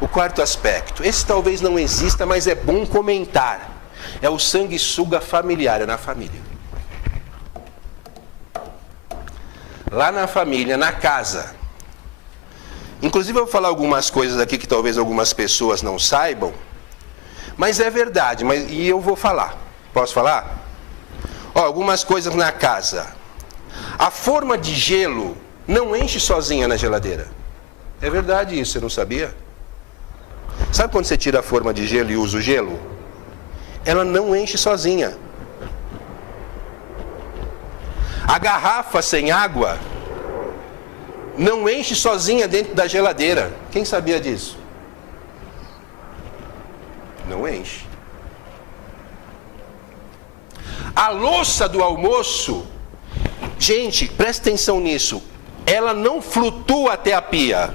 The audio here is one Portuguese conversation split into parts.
O quarto aspecto, esse talvez não exista, mas é bom comentar. É o sanguessuga familiar, é na família. Lá na família, na casa. Inclusive eu vou falar algumas coisas aqui que talvez algumas pessoas não saibam, mas é verdade, e eu vou falar. Posso falar? Algumas coisas na casa. A forma de gelo não enche sozinha na geladeira. É verdade isso, você não sabia? Sabe quando você tira a forma de gelo e usa o gelo? Ela não enche sozinha. A garrafa sem água não enche sozinha dentro da geladeira. Quem sabia disso? Não enche. A louça do almoço, gente, presta atenção nisso, ela não flutua até a pia.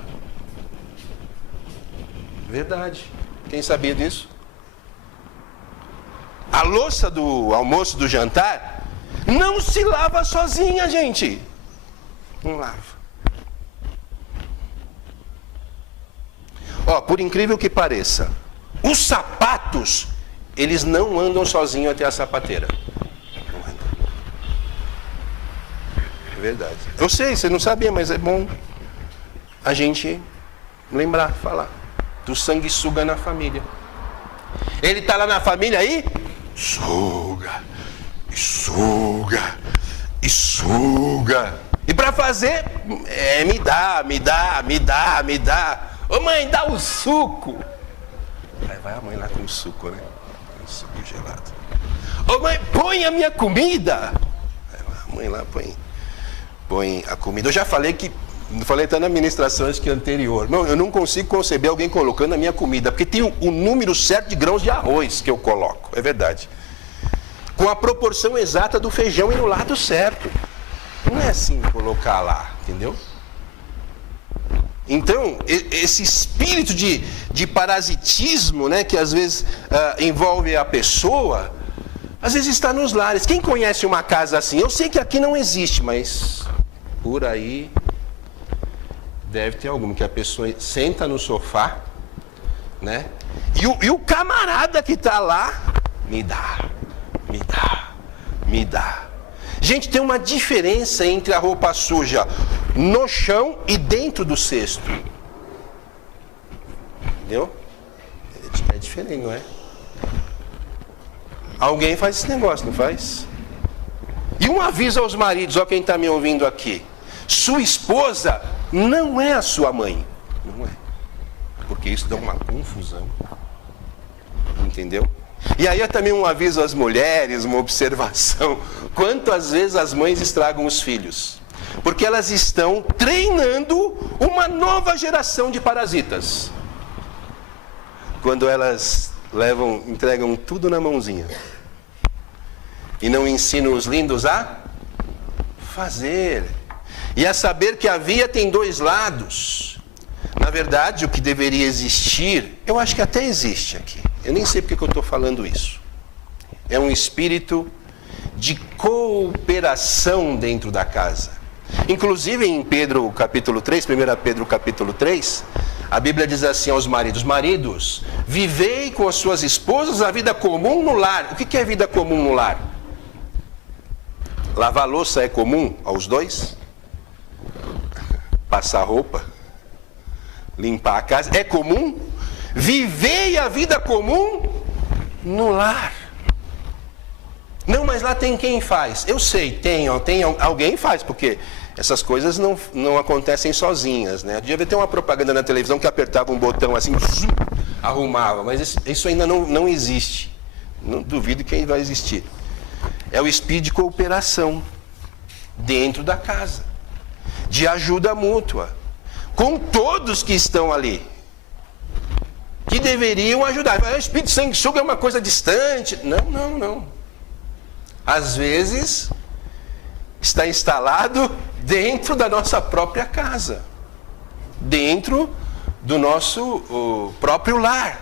Verdade. Quem sabia disso? A louça do almoço, do jantar, não se lava sozinha, gente. Não lava. Por incrível que pareça, os sapatos, eles não andam sozinhos até a sapateira. Não andam. É verdade. Eu sei, você não sabia, mas é bom a gente lembrar, falar. Do sanguessuga na família. Ele está lá na família aí, suga, e suga, e suga. E para fazer, me dá. Ô mãe, dá o suco. Aí vai a mãe lá com o suco, né? Com o suco gelado. Ô mãe, põe a minha comida. Aí vai a mãe lá, põe a comida. Eu já falei até na ministração acho que anterior. Não, eu não consigo conceber alguém colocando a minha comida, porque tem o número certo de grãos de arroz que eu coloco, é verdade. Com a proporção exata do feijão e no lado certo. Não é assim colocar lá, entendeu? Então, esse espírito de parasitismo, né, que às vezes envolve a pessoa, às vezes está nos lares. Quem conhece uma casa assim? Eu sei que aqui não existe, mas por aí deve ter alguma, que a pessoa senta no sofá, né? E o camarada que está lá, me dá. Gente, tem uma diferença entre a roupa suja no chão e dentro do cesto. Entendeu? É diferente, não é? Alguém faz esse negócio, não faz? E um aviso aos maridos, quem está me ouvindo aqui. Sua esposa não é a sua mãe. Não é. Porque isso dá uma confusão. Entendeu? E aí é também um aviso às mulheres, uma observação. Quantas vezes as mães estragam os filhos? Porque elas estão treinando uma nova geração de parasitas. Quando elas entregam tudo na mãozinha. E não ensinam os lindos a fazer. E a saber que a via tem dois lados. Na verdade, o que deveria existir, eu acho que até existe aqui. Eu nem sei porque que eu estou falando isso. É um espírito de cooperação dentro da casa. Inclusive em Pedro capítulo 3, 1 Pedro capítulo 3, a Bíblia diz assim aos maridos: maridos, vivei com as suas esposas a vida comum no lar. O que é vida comum no lar? Lavar louça é comum aos dois? Passar roupa? Limpar a casa? É comum? Vivei a vida comum no lar. Não, mas lá tem quem faz. Eu sei, tem alguém faz, porque essas coisas não acontecem sozinhas, né? Devia ter uma propaganda na televisão que apertava um botão assim, arrumava, mas isso ainda não existe. Não duvido que vai existir. É o espírito de cooperação dentro da casa, de ajuda mútua, com todos que estão ali, que deveriam ajudar. O espírito de sanguessuga é uma coisa distante. Não. Às vezes, está instalado dentro da nossa própria casa, dentro do nosso próprio lar.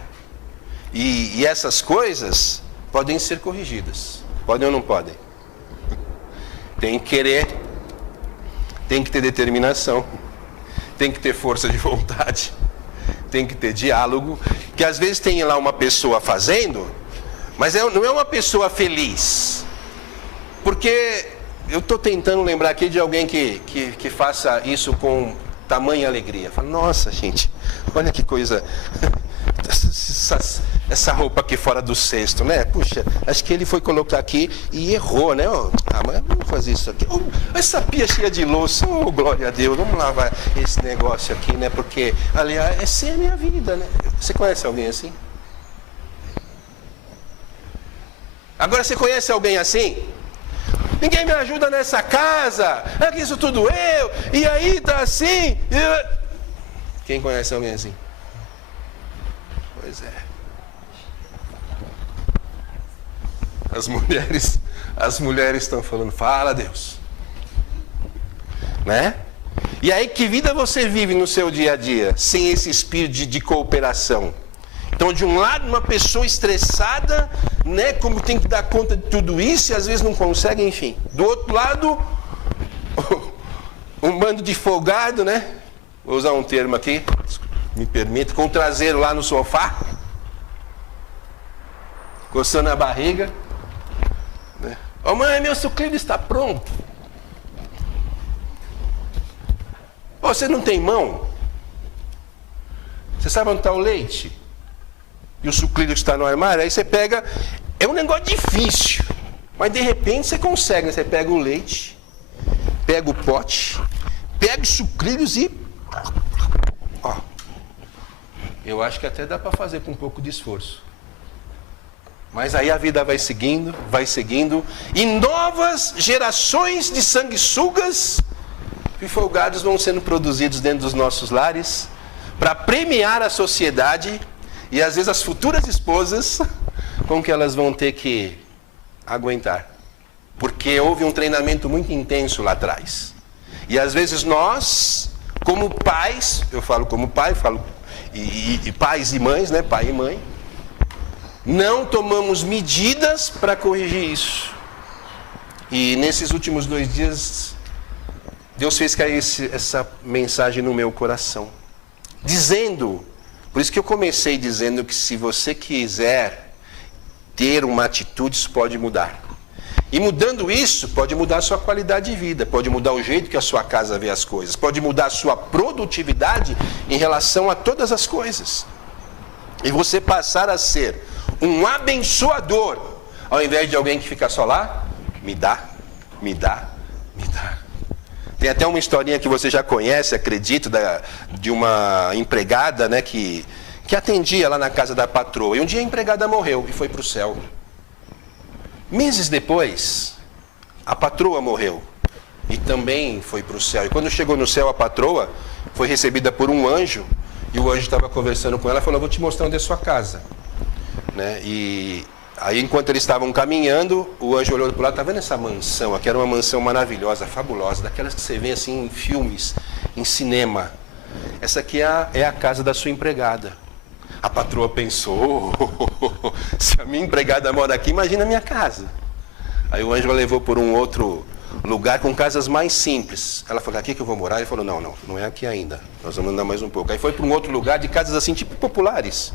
E essas coisas podem ser corrigidas. Podem ou não podem? Tem que querer, tem que ter determinação, tem que ter força de vontade, tem que ter diálogo, que às vezes tem lá uma pessoa fazendo, mas não é uma pessoa feliz. Porque eu estou tentando lembrar aqui de alguém que faça isso com tamanha alegria. Fala, nossa, gente, olha que coisa, essa roupa aqui fora do cesto, né? Puxa, acho que ele foi colocar aqui e errou, né? Mas vamos fazer isso aqui. Essa pia cheia de louça, glória a Deus, vamos lavar esse negócio aqui, né? Porque, aliás, essa é a minha vida, né? Você conhece alguém assim? Agora, você conhece alguém assim? Ninguém me ajuda nessa casa, é que isso tudo eu, e aí tá assim. Quem conhece alguém assim? Pois é. As mulheres estão falando, fala Deus. Né? E aí que vida você vive no seu dia a dia, sem esse espírito de cooperação? Então, de um lado, uma pessoa estressada, né, como tem que dar conta de tudo isso e às vezes não consegue, enfim. Do outro lado, um bando de folgado, né? Vou usar um termo aqui, me permita, com o traseiro lá no sofá, coçando a barriga. Né? Ô mãe, meu sucrilho está pronto. Ô, você não tem mão? Você sabe onde está o leite? E o sucrilho está no armário, aí você pega, é um negócio difícil, mas de repente você consegue, né? Você pega o leite, pega o pote, pega os sucrilhos e, ó, eu acho que até dá para fazer com um pouco de esforço. Mas aí a vida vai seguindo, e novas gerações de sanguessugas e folgados vão sendo produzidos dentro dos nossos lares, para premiar a sociedade, e às vezes as futuras esposas, com que elas vão ter que aguentar. Porque houve um treinamento muito intenso lá atrás. E às vezes nós, como pais, eu falo como pai, e pais e mães, né? Pai e mãe, não tomamos medidas para corrigir isso. E nesses últimos 2 dias, Deus fez cair essa mensagem no meu coração. Dizendo... Por isso que eu comecei dizendo que se você quiser ter uma atitude, isso pode mudar. E mudando isso, pode mudar a sua qualidade de vida, pode mudar o jeito que a sua casa vê as coisas, pode mudar a sua produtividade em relação a todas as coisas. E você passar a ser um abençoador, ao invés de alguém que fica só lá, me dá, me dá, me dá. Tem até uma historinha que você já conhece, acredito, de uma empregada, né, que atendia lá na casa da patroa. E um dia a empregada morreu e foi para o céu. Meses depois, a patroa morreu e também foi para o céu. E quando chegou no céu, a patroa foi recebida por um anjo. E o anjo estava conversando com ela e falou, vou te mostrar onde é a sua casa. Né? E... aí, enquanto eles estavam caminhando, o anjo olhou para o lado, está vendo essa mansão aqui? Era uma mansão maravilhosa, fabulosa, daquelas que você vê assim em filmes, em cinema. Essa aqui é a casa da sua empregada. A patroa pensou, se a minha empregada mora aqui, imagina a minha casa. Aí o anjo a levou por um outro lugar com casas mais simples. Ela falou, aqui que eu vou morar? Ele falou, não é aqui ainda, nós vamos andar mais um pouco. Aí foi para um outro lugar de casas assim, tipo populares.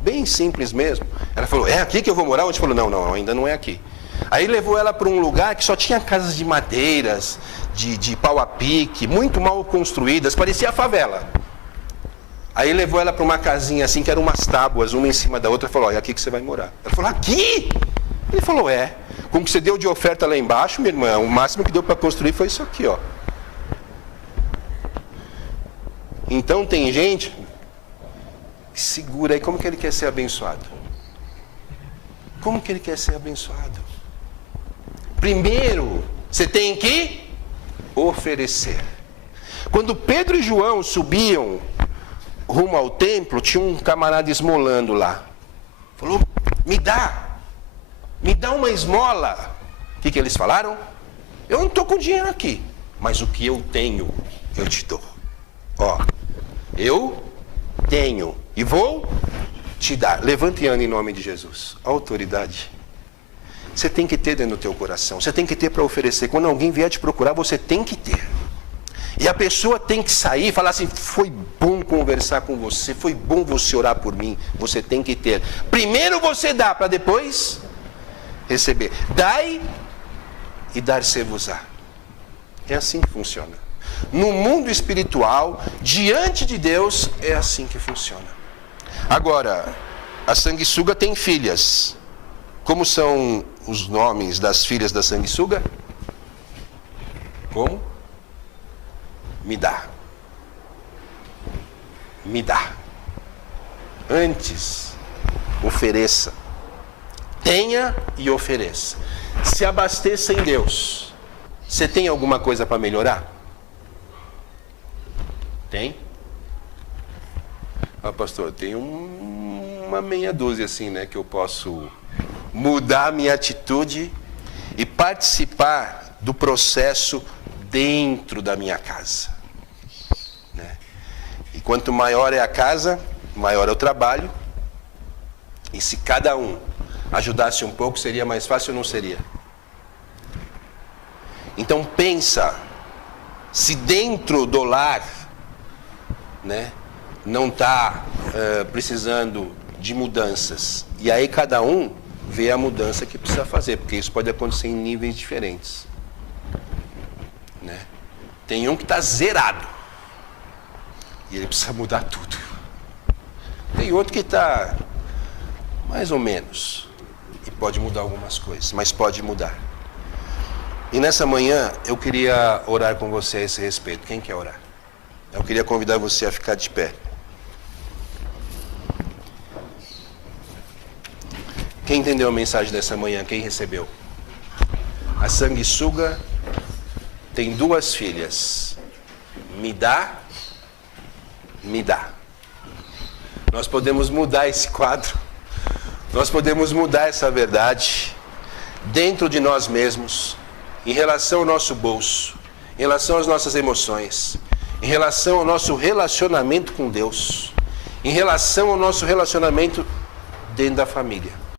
Bem simples mesmo. Ela falou, é aqui que eu vou morar? O anjo falou, não, ainda não é aqui. Aí levou ela para um lugar que só tinha casas de madeiras, de pau a pique, muito mal construídas, parecia a favela. Aí levou ela para uma casinha assim, que eram umas tábuas, uma em cima da outra, e falou, é aqui que você vai morar. Ela falou, aqui? Ele falou, é. Com o que você deu de oferta lá embaixo, minha irmã, o máximo que deu para construir foi isso aqui, ó. Então tem gente... segura aí, como que ele quer ser abençoado? Como que ele quer ser abençoado? Primeiro, você tem que oferecer. Quando Pedro e João subiam rumo ao templo, tinha um camarada esmolando lá. Falou, me dá uma esmola. O que eles falaram? Eu não estou com dinheiro aqui, mas o que eu tenho, eu te dou. Ó, eu tenho e vou te dar. Levante e ande em nome de Jesus. A autoridade. Você tem que ter dentro do teu coração. Você tem que ter para oferecer. Quando alguém vier te procurar, você tem que ter. E a pessoa tem que sair e falar assim: foi bom conversar com você, foi bom você orar por mim. Você tem que ter. Primeiro você dá, para depois receber. Dai e dar-se-vos-á. É assim que funciona. No mundo espiritual, diante de Deus, é assim que funciona. Agora, a sanguessuga tem filhas. Como são os nomes das filhas da sanguessuga? Como? Me dá. Me dá. Antes, ofereça. Tenha e ofereça. Se abasteça em Deus. Você tem alguma coisa para melhorar? Tem? Ah, pastor, tem uma meia dúzia assim, né? Que eu posso mudar a minha atitude e participar do processo dentro da minha casa. Né? E quanto maior é a casa, maior é o trabalho. E se cada um ajudasse um pouco, seria mais fácil ou não seria? Então pensa, se dentro do lar, né, não está precisando de mudanças, e aí cada um vê a mudança que precisa fazer, porque isso pode acontecer em níveis diferentes. Né? Tem um que está zerado, e ele precisa mudar tudo. Tem outro que está mais ou menos, e pode mudar algumas coisas, mas pode mudar. E nessa manhã eu queria orar com você a esse respeito. Quem quer orar? Eu queria convidar você a ficar de pé. Quem entendeu a mensagem dessa manhã? Quem recebeu? A sanguessuga tem duas filhas. Me dá, me dá. Nós podemos mudar esse quadro. Nós podemos mudar essa verdade dentro de nós mesmos, em relação ao nosso bolso, em relação às nossas emoções, em relação ao nosso relacionamento com Deus, em relação ao nosso relacionamento dentro da família.